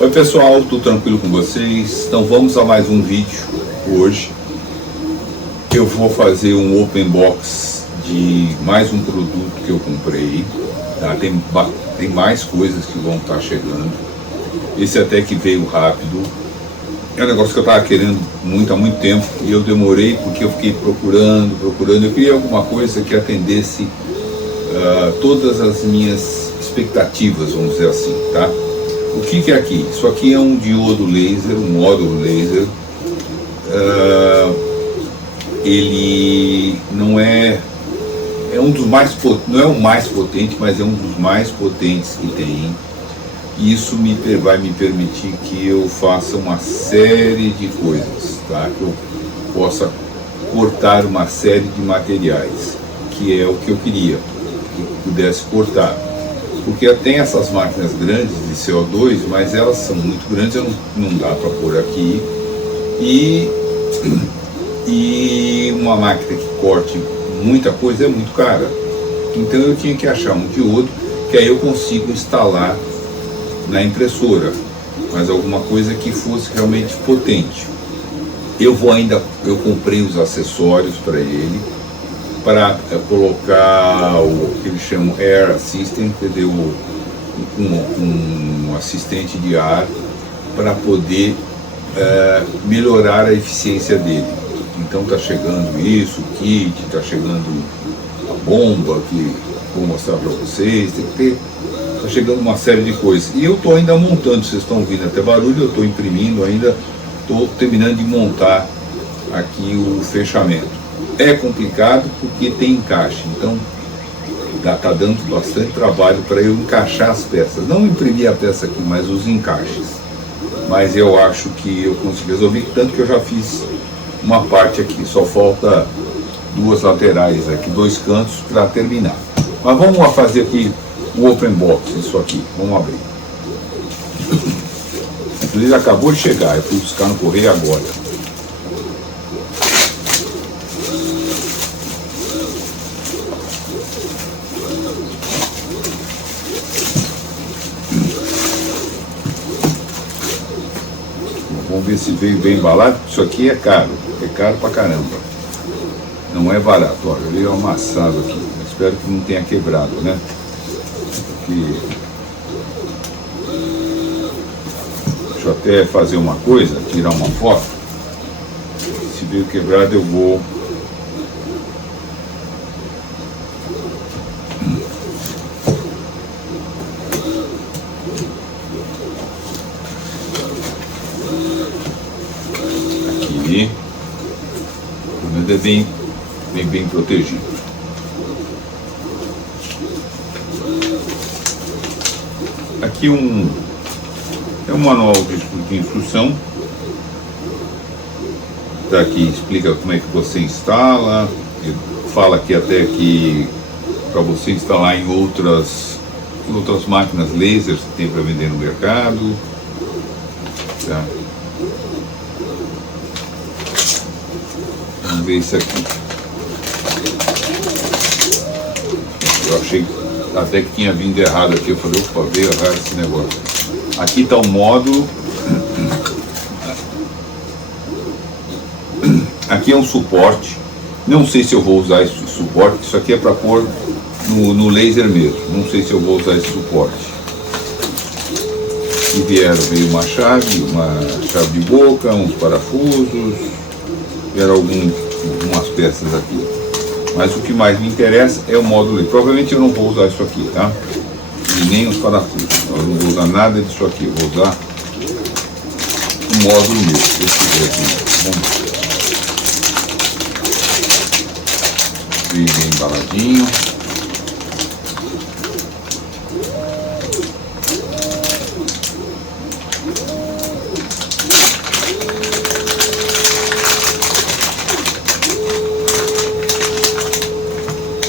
Oi pessoal, tudo tranquilo com vocês? Então vamos a mais um vídeo hoje. Eu vou fazer um open box de mais um produto que eu comprei, tá? Tem mais coisas que vão estar chegando. Esse até que veio rápido. É um negócio que eu estava querendo há muito tempo e eu demorei porque eu fiquei procurando. Eu queria alguma coisa que atendesse todas as minhas expectativas, vamos dizer assim, tá? O que é aqui? Isso aqui é um diodo laser, um módulo laser. Ele não é um dos mais não é o mais potente, mas é um dos mais potentes que tem. Isso vai me permitir que eu faça uma série de coisas, tá? Que eu possa cortar uma série de materiais, que é o que eu queria, que eu pudesse cortar. Porque tem essas máquinas grandes de CO2, mas elas são muito grandes, não dá para pôr aqui. E uma máquina que corte muita coisa é muito cara. Então eu tinha que achar um diodo que aí eu consigo instalar na impressora, mas alguma coisa que fosse realmente potente. Eu comprei os acessórios para ele, para colocar o que eles chamam Air Assistant, entendeu? Um assistente de ar para poder melhorar a eficiência dele. Então está chegando isso, o kit, está chegando a bomba que vou mostrar para vocês, está chegando uma série de coisas. E eu estou ainda montando, vocês estão ouvindo até barulho, eu estou imprimindo ainda, estou terminando de montar aqui o fechamento. É complicado porque tem encaixe, então está dando bastante trabalho para eu encaixar as peças. Não imprimir a peça aqui, mas os encaixes. Mas eu acho que eu consegui resolver, tanto que eu já fiz uma parte aqui, só falta duas laterais aqui, dois cantos para terminar. Mas vamos lá fazer aqui o open box, isso aqui, vamos abrir. Ele acabou de chegar, eu fui buscar no correio agora. Vamos ver se veio bem embalado. Isso aqui é caro pra caramba. Não é barato. Olha, veio amassado aqui. Espero que não tenha quebrado, né? Deixa eu até fazer uma coisa, tirar uma foto. Se veio quebrado eu vou. Aqui. Pelo menos é bem protegido. Aqui é um manual de instrução. Tá aqui, explica como é que você instala. Ele fala aqui até que para você instalar em outras máquinas lasers que tem para vender no mercado. Tá. Vamos ver isso aqui. Eu achei até que tinha vindo errado aqui. Eu falei, opa, veio errado esse negócio. Aqui está o módulo. Aqui é um suporte. Não sei se eu vou usar esse suporte. Isso aqui é para pôr no laser mesmo. Não sei se eu vou usar esse suporte. E veio uma chave de boca, uns parafusos. Vieram algumas peças aqui. Mas o que mais me interessa é o módulo. Provavelmente eu não vou usar isso aqui, tá? E nem os parafusos. Eu não vou usar nada disso aqui. Eu vou usar o módulo mesmo. Deixa eu ver aqui. Vamos. Bem embaladinho.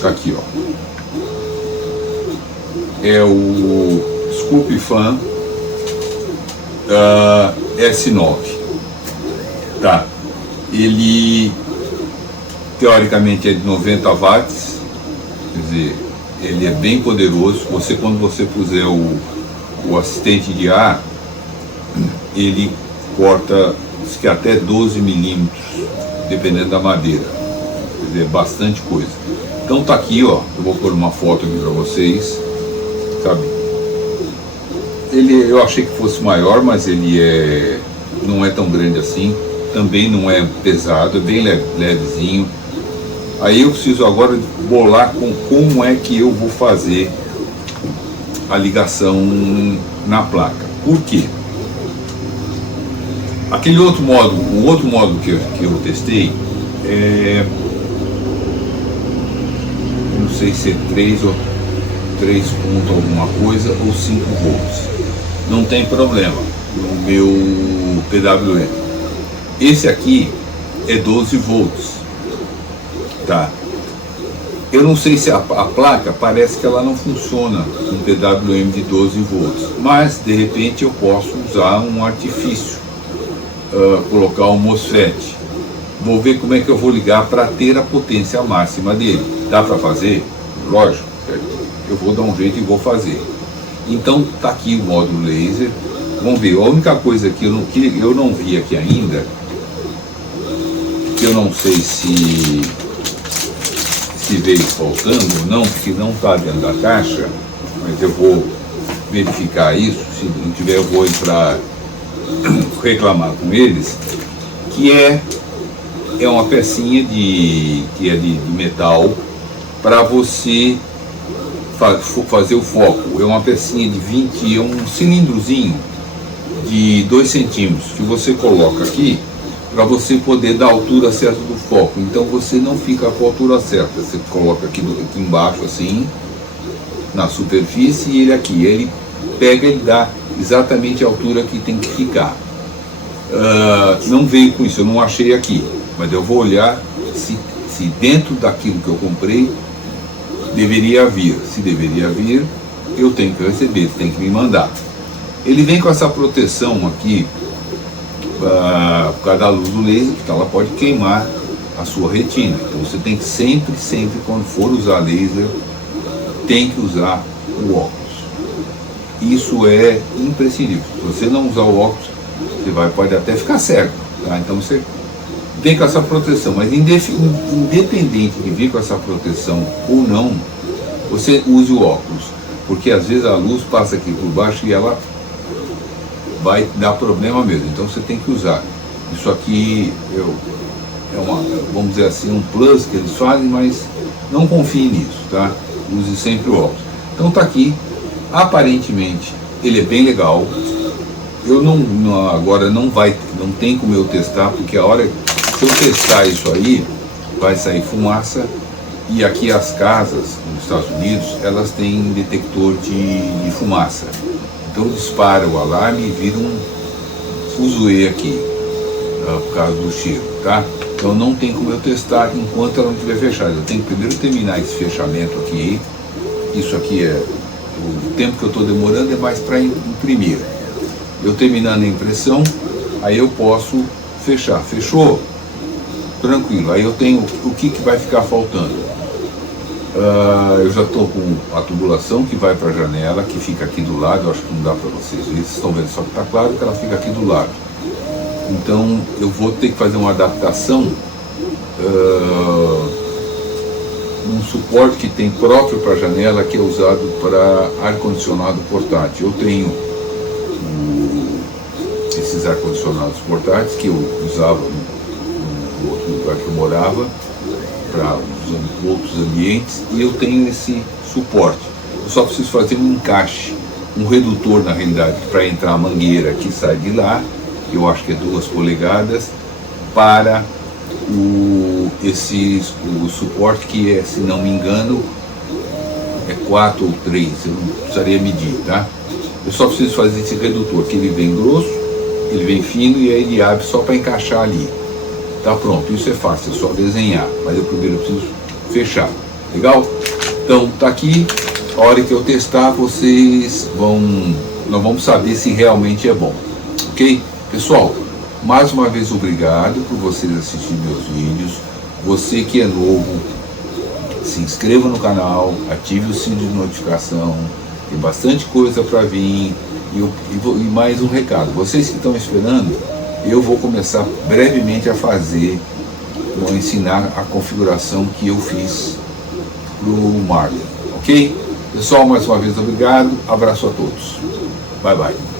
Aqui, ó. É o Scoop Fan S9. Tá. Ele teoricamente é de 90 watts. Quer dizer, ele é bem poderoso. Quando você puser o assistente de ar, ele corta, diz que até 12 milímetros, dependendo da madeira. Quer dizer, bastante coisa. Então tá aqui, ó, eu vou pôr uma foto aqui para vocês, sabe? Eu achei que fosse maior, mas ele não é tão grande assim. Também não é pesado, é bem levezinho. Aí eu preciso agora bolar com como é que eu vou fazer a ligação na placa. Por quê? Aquele outro módulo, o outro módulo que eu testei, não sei se é 3 ponto alguma coisa ou 5 volts. Não tem problema no meu PWM. Esse aqui é 12 volts, tá? Eu não sei se a placa, parece que ela não funciona com PWM de 12 volts, mas de repente eu posso usar um artifício, colocar um MOSFET. Vou ver como é que eu vou ligar para ter a potência máxima dele. Dá para fazer? Lógico, eu vou dar um jeito e vou fazer. Então tá aqui o módulo laser. Vamos ver, a única coisa que eu não vi aqui ainda, que eu não sei se veio faltando ou não, porque não está dentro da caixa, mas eu vou verificar isso. Se não tiver, eu vou entrar, reclamar com eles, que é uma pecinha que é de metal para você fazer o foco. É uma pecinha de 20, é um cilindrozinho de 2 centímetros que você coloca aqui para você poder dar a altura certa do foco. Então você não fica com a altura certa, você coloca aqui embaixo assim na superfície e ele pega e dá exatamente a altura que tem que ficar. Não veio com isso, eu não achei aqui, mas eu vou olhar se dentro daquilo que eu comprei deveria vir. Se deveria vir, eu tenho que receber, tem que me mandar. Ele vem com essa proteção aqui, por causa da luz do laser, que ela pode queimar a sua retina. Então você tem que sempre, quando for usar laser, tem que usar o óculos. Isso é imprescindível. Se você não usar o óculos, você pode até ficar cego, tá? Então você vem com essa proteção, mas independente de vir com essa proteção ou não, você use o óculos, porque às vezes a luz passa aqui por baixo e ela vai dar problema mesmo. Então você tem que usar. Isso aqui vamos dizer assim, um plus que eles fazem, mas não confie nisso, tá? Use sempre o óculos. Então tá aqui, aparentemente ele é bem legal. Eu agora não tem como eu testar, porque a hora que eu testar isso aí, vai sair fumaça, e aqui as casas nos Estados Unidos, elas têm detector de fumaça. Então dispara o alarme e vira um fuzuê aqui, por causa do cheiro, tá? Então não tem como eu testar enquanto ela não estiver fechada. Eu tenho que primeiro terminar esse fechamento aqui. Isso aqui o tempo que eu estou demorando é mais para imprimir. Eu terminando a impressão, aí eu posso fechar. Fechou? Tranquilo. Aí eu tenho o que vai ficar faltando. Eu já estou com a tubulação que vai para a janela, que fica aqui do lado. Eu acho que não dá para vocês verem, vocês estão vendo, só que está claro que ela fica aqui do lado. Então eu vou ter que fazer uma adaptação, um suporte que tem próprio para a janela, que é usado para ar-condicionado portátil. Eu tenho esses ar-condicionados portáteis que eu usava no outro lugar que eu morava, para outros ambientes, e eu tenho esse suporte. Eu só preciso fazer um encaixe, um redutor na realidade, para entrar a mangueira que sai de lá, que eu acho que é 2 polegadas, para o suporte que é, se não me engano, é 4 ou 3, eu não precisaria medir, tá? Eu só preciso fazer esse redutor, que ele vem grosso, ele vem fino e aí ele abre só para encaixar ali. Tá pronto, isso é fácil, é só desenhar, mas eu primeiro preciso fechar. Legal? Então tá aqui, a hora que eu testar, nós vamos saber se realmente é bom. Ok? Pessoal, mais uma vez obrigado por vocês assistirem meus vídeos. Você que é novo, se inscreva no canal, ative o sininho de notificação, tem bastante coisa para vir. E mais um recado, vocês que estão esperando, eu vou começar brevemente a fazer, vou ensinar a configuração que eu fiz para o Marlin, ok? Pessoal, mais uma vez obrigado, abraço a todos, bye bye.